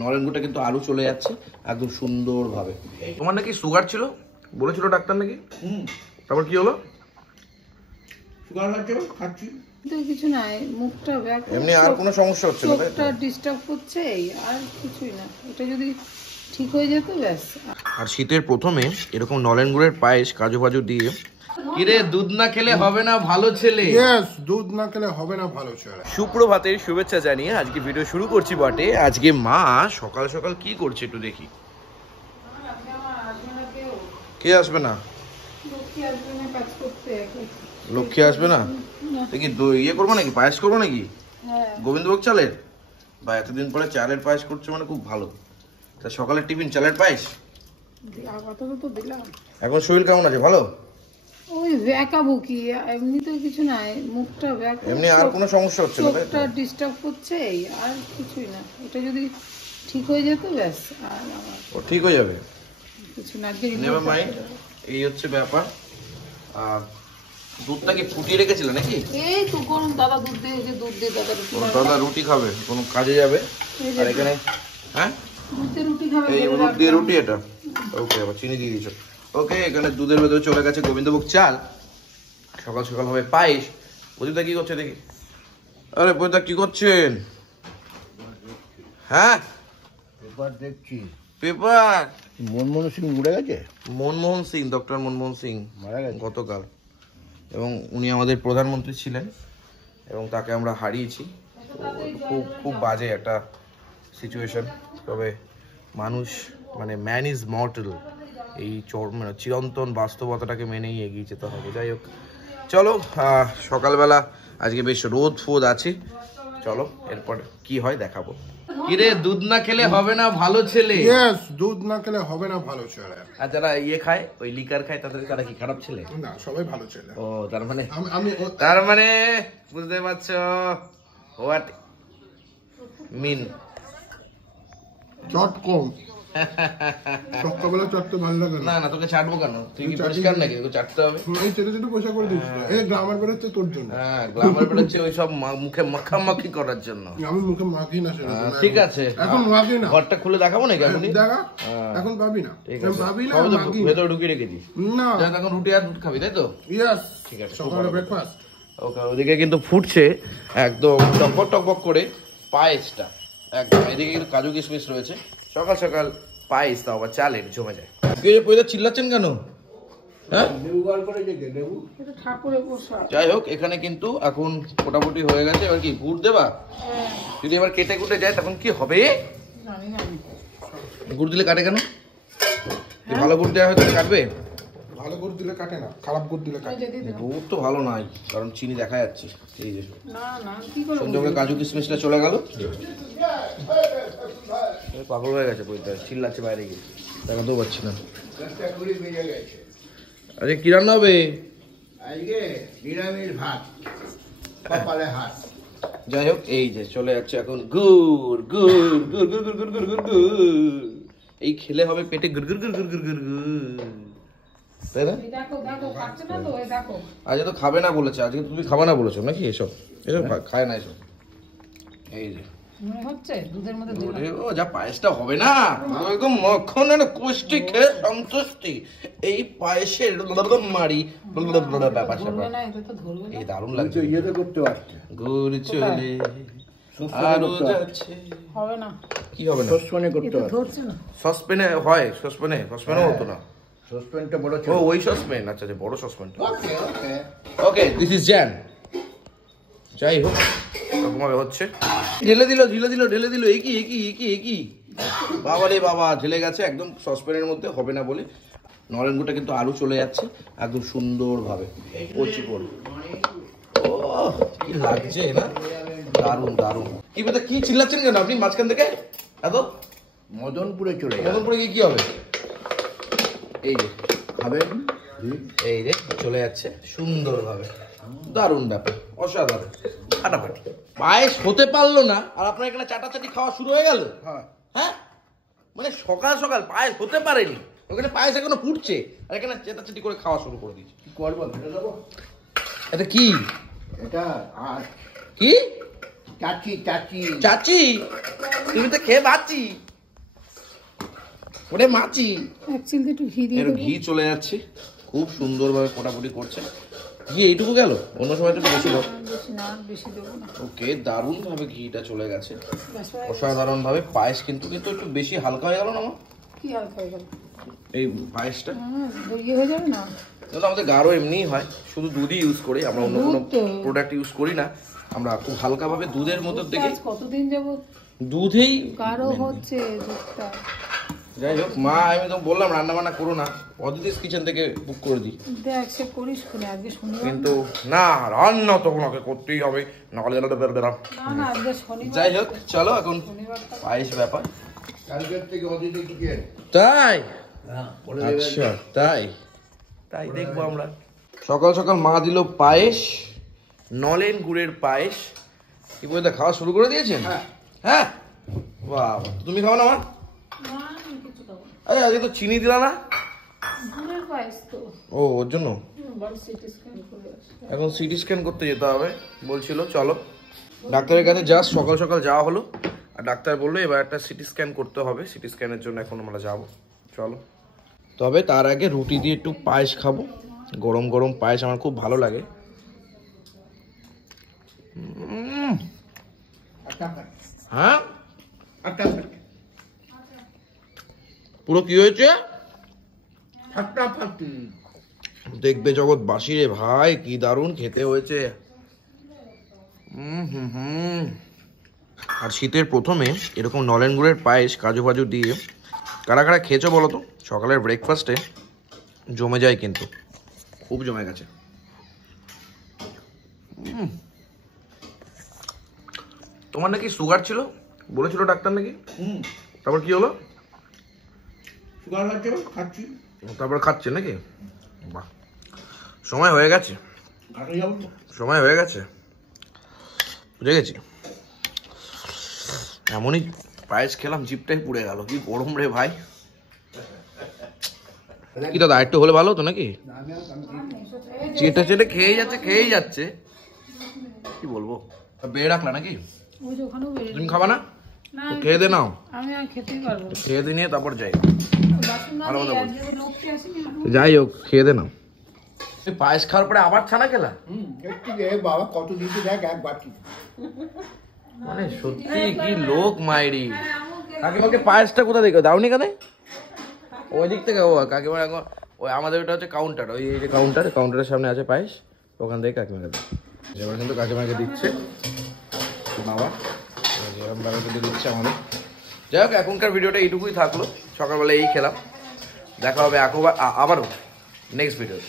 নলেনগুড়টা কিন্তু আরো চলে যাচ্ছে একদম সুন্দরভাবে। তোমার নাকি সুগার ছিল বলেছিল ডাক্তার নাকি? তারপর কি হলো? সুগার হচ্ছে, খাচ্ছি তো কিছু নাই, মুখটা ব্যাক এমনি আর কোনো সমস্যা হচ্ছে না? চোখটা ডিস্টার্ব করছে, আর কিছুই না। এটা যদি ঠিক হয়ে যেত ব্যাস। আর শীতের প্রথমে এরকম নলেন গুড়ের পায়েস কাজু ফাজু দিয়ে। কিরে, দুধ না খেলে হবে না ভালো ছেলে? ইয়েস, দুধ না খেলে হবে না ভালো ছেলে। সুপ্রভাতের শুভেচ্ছা জানিয়ে আজকে ভিডিও শুরু করছি বটে। আজকে মা সকাল সকাল কি করছে একটু দেখি। কে আসবে না? লক্ষ্মী আসবে না? দেখি ইয়ে করবো নাকি, পায়েস করবো নাকি গোবিন্দভোগ চালের? বা এতদিন পরে চালের পায়েস করছে মানে খুব ভালো। তা সকালের টিফিন চালের পায়েস। এখন শরীর কেমন আছে? ভালো? ওই ব্যাকাবো কি, এমনিতেও কিছু নাই, মুখটা ব্যাক, এমনি আর কোনো সমস্যা হচ্ছে না? চোখটা ডিস্টার্ব করছে, আর কিছুই না। এটা যদি ঠিক হয়ে যেত ব্যাস। আর ও ঠিক হয়ে যাবে, কিছু না। Never mind. এই হচ্ছে ব্যাপার। আর দুধটা কি ফুটিয়ে রেখেছিলে নাকি? এই তো গরম, দাদা দুধ দিয়ে, দুধ দিয়ে দাদা রুটি। দাদা রুটি খাবে, কোনো কাজে যাবে। আর এখানে হ্যাঁ দুধের রুটি খাবে, এই দুধ দিয়ে রুটি। এটা ওকে, আবার চিনি দিয়ে দিয়েছো। ওকে, এখানে দুধের ভেতরে চলে গেছে গোবিন্দভোগ চাল। সকাল সকাল হবে পায়েস। প্রদীপদা কি করছে দেখি? আরে প্রদীপদা কি করছেন? হ্যাঁ পেপার দেখছি। পেপার? মনমোহন সিং মরে গেছে। মনমোহন সিং, ডক্টর মনমোহন সিং মারা গেছে গতকাল। এবং উনি আমাদের প্রধানমন্ত্রী ছিলেন এবং তাকে আমরা হারিয়েছি। খুব খুব বাজে একটা সিচুয়েশন। তবে মানুষ মানে ম্যান ইজ মর্টাল, এই মানে চিরন্তন বাস্তবতাটাকে মেনেই এগিয়ে যেতে হবে। যাই হোক, চলো সকালবেলা আজকে বেশ রোদ ফোদ আছে। চলো এরপর কি হয় দেখাবো। কিরে, দুধ না খেলে হবে না ভালো ছেলে? ইয়েস, দুধ না খেলে হবে না ভালো ছেলে। আর যারা ইয়ে খায়, ওই লিকার খায়, তারা কি খারাপ ছেলে? না, সবাই ভালো ছেলে। ও তার মানে আমি তার মানে বুঝতে পারছো হোয়াট মিন? চট কম। সকালবেলা চটতে ভালো লাগে না না, তোকে চাটবো কেন? তুই কি পরিষ্কার নাকি? তোকে চাটতে হবে। এই ছোট ছোট পয়সা করে দিচ্ছি। এই গ্রামার বেরোচ্ছে তোর জন্য। হ্যাঁ, গ্লামার বেরোচ্ছে ওই সব মুখে মাখামাখি করার জন্য। আমি মুখে মাখি না সেটা। ঠিক আছে, এখন মাখি না। ঘরটা খুলে দেখাবো নাকি এখনই? দেখা, এখন পাবি না। পাবি না, মাখি না। ভেতরে ঢুকিয়ে রেখে দিস না, এখন রুটি আর দুধ খাবি, তাই তো? ইয়েস, ঠিক আছে, সকালে ব্রেকফাস্ট। ওকে, ওদিকে কিন্তু ফুটছে একদম টকবক টকবক করে পায়েসটা একদম। এদিকে কিন্তু কাজু কিশমিশ রয়েছে। সকাল সকাল পায়েস, তাও আবার চালের, জমে যায়। পয়দা চিল্লাচ্ছেন কেন? হ্যাঁ, যাই হোক, এখানে কিন্তু এখন মোটামুটি হয়ে গেছে। এবার কি গুড় দেবা? যদি এবার কেটে কুটে যায় তখন কি হবে? গুড় দিলে কাটে কেন? ভালো গুড় দেওয়া হয়তো কাটবে। ভালো গুড় দিলে কাটে না, খারাপ গুড় দিলে কাটে। গুড় তো ভালো নাই, কারণ চিনি দেখা যাচ্ছে। এই যে সঞ্জয় কাজু কিশমিশটা চলে গেল। পাগল হয়ে গেছে, বইটা চিল্লাচ্ছে বাইরে গিয়ে, দেখাতেও পাচ্ছি না। আরে কি রান্না হবে? আজকে নিরামিষ ভাত, কপালে হাত। যাই হোক, এই যে চলে যাচ্ছে এখন গুড় গুড় গুড় গুড় গুড় গুড় গুড় গুড়। এই খেলে হবে পেটে গুড় গুড় গুড় গুড় গুড় গুড় গুড়, তাই না? আজকে তো খাবে না বলেছে, আজকে তুমি খাবে না বলেছো নাকি? এসব এসব খায় না এসব। এই যে ও যা পায়েসটা হবে না, একদম মক্ষণ কোষ্টি খেয়ে সন্তুষ্টি। এই পায়েসের মারি ব্যাপার স্যাপার, এই দারুণ লাগছে। ইয়েতে করতে পারছে, গুড় চলে আরো যাচ্ছে। হবে না, কি হবে না? সসপ্যানে করতে পারছে। সসপ্যানে হয়, সসপ্যানেও হতো না। সসপ্যানটা বড় ছিল। ও ওই সসপ্যান, আচ্ছা আচ্ছা, বড় সসপ্যানটা। ওকে ওকে ওকে, দিস ইজ জ্যান। যাই হোক, এরকমভাবে হচ্ছে। ঢেলে দিল ঢেলে দিল ঢেলে দিল, একই একই একই একই। বাবা রে বাবা, ঢেলে গেছে একদম সসপ্যানের মধ্যে। হবে না বলে নলেনগুড়টা কিন্তু আলু চলে যাচ্ছে একদম সুন্দরভাবে। কচি পড়ে, ও কি লাগছে না, দারুণ দারুণ। কি কথা, কি চিল্লাচ্ছেন কেন আপনি মাঝখান থেকে এত? মদনপুরে চলে যাবে। মদনপুরে গিয়ে কি হবে? এই যে খাবেন, এই যে চলে যাচ্ছে সুন্দরভাবে। দারুণ ব্যাপার, অসাধারণ, ফাটাফাটি। পায়েস হতে পারলো না আর আপনার এখানে চাটাচাটি খাওয়া শুরু হয়ে গেল। হ্যাঁ, মানে সকাল সকাল পায়েস হতে পারেনি, ওখানে পায়েস এখনো ফুটছে আর এখানে চেটাচাটি করে খাওয়া শুরু করে দিচ্ছে। কি করবো? এটা কি? এটা আর কি চাচি চাচি চাচি তুমি তো খেয়ে বাঁচি ওরে মাচি। অ্যাকচুয়ালি একটু ঘি দিয়ে এর দেবো। ঘি চলে যাচ্ছে, খুব সুন্দরভাবে কোটাকুটি করছে। ঘি এইটুকু গেল, অন্য সময় তো একটু বেশি হোক। বেশি না, বেশি দেবো না। ওকে, দারুণ ভাবে ঘিটা চলে গেছে, ব্যাস, অসাধারণ ভাবে। পায়েস কিন্তু কিন্তু একটু বেশি হালকা হয়ে গেল না মা? কি হালকা হয়ে গেল? এই পায়েসটা ইয়ে হয়ে যাবে না? কিন্তু আমাদের গাঢ় এমনিই হয়, শুধু দুধই ইউজ করি আমরা, অন্য কোনো দুধ তো। প্রোডাক্ট ইউজ করি না আমরা। খুব হালকা ভাবে দুধের মধ্যে থেকে আজ কতদিন যাবো দুধেই। গাঢ় হচ্ছে দুধটা। যাই হোক মা, আমি তো বললাম রান্না বান্না করো না, অদিতিস কিচেন থেকে বুক করে দিই। দেখ সে করিস কোনে, আজকে শনিবার। কিন্তু না, রান্না তো ওনাকে করতেই হবে, নাহলে না না, আজকে শনিবার। যাই হোক চলো এখন শনিবারটা পায়েস ব্যাপার। কালকের থেকে অদিতি টিকেট তাই হ্যাঁ বলে আচ্ছা, তাই তাই দেখবো আমরা। সকাল সকাল মা দিল পায়েস, নলেন গুড়ের পায়েস। কি বলতে খাওয়া শুরু করে দিয়েছেন? হ্যাঁ। হ্যাঁ, বাহ, তুমি খাও না মা? না, আমি কিছু খাবো না। আরে আজকে তো চিনি দিলা না। গুড়ের পায়েস তো। ও, ওর জন্য বল সিটি স্ক্যান করে আসি। এখন সিটি স্ক্যান করতে যেতে হবে বলছিল। চলো, ডাক্তারের কাছে জাস্ট সকাল সকাল যাওয়া হলো, আর ডাক্তার বললো এবার একটা সিটি স্ক্যান করতে হবে। সিটি স্ক্যানের জন্য এখন আমরা যাবো। চলো, তবে তার আগে রুটি দিয়ে একটু পায়েস খাবো। গরম গরম পায়েস আমার খুব ভালো লাগে। হ্যাঁ, পুরো কি হয়েছে? দেখবে জগৎবাসী রে ভাই, কি দারুণ খেতে হয়েছে। আর শীতের প্রথমে এরকম নলেন গুড়ের পায়েস কাজু ফাজু দিয়ে কারা কারা খেয়েছো বলো তো? সকালের ব্রেকফাস্টে জমে যায়, কিন্তু খুব জমে গেছে। তোমার নাকি সুগার ছিল বলেছিল ডাক্তার নাকি? তারপর কি হলো? সুগার হচ্ছে খাচ্ছি, তারপর খাচ্ছে নাকি? বাহ, সময় হয়ে গেছে, ঘাটে যাবো তো। সময় হয়ে গেছে, বুঝে গেছি। এমনই পায়েস খেলাম, জিপটাই পুড়ে গেল। কি গরম রে ভাই। কি দাদা, একটু হলে ভালো হতো নাকি? চেটে চেটে খেয়েই যাচ্ছে, কি বলবো। বেড়ে রাখলা নাকি? ওই যে ওখানেও বেরিয়ে। তুমি খাবা না? না, তো খেয়ে দে নাও, আমি আর খেতেই পারবো না। খেয়ে দিয়ে নিয়ে তারপর যাই। বাসন না ভালো দিয়ে কথা আজকে লোককে আসেনি এখন। যাই হোক, খেয়ে দে নাও। এই পায়েস খাওয়ার পরে আবার ছানা খেলা? একটু রে বাবা, কত দিতে দেখ এক বাটি। মানে সত্যি কি লোক মাইরি। কাকিমাকে পায়েসটা কোথা থেকে দাওনি কেন? ওই দিক থেকে। ও কাকিমা এখন ওই আমাদের ওটা হচ্ছে কাউন্টার, ওই এই যে কাউন্টারের সামনে আছে পায়েস, ওখান থেকে কাকিমাকে দেয়। এবার কিন্তু কাকিমাকে দিচ্ছে বাবা, এরকম ভাবে কিন্তু দিচ্ছে আমাদের। যাই হোক, এখনকার ভিডিওটা এইটুকুই থাকলো। সকালবেলা এই খেলাম, দেখা হবে আবারও নেক্সট ভিডিওতে।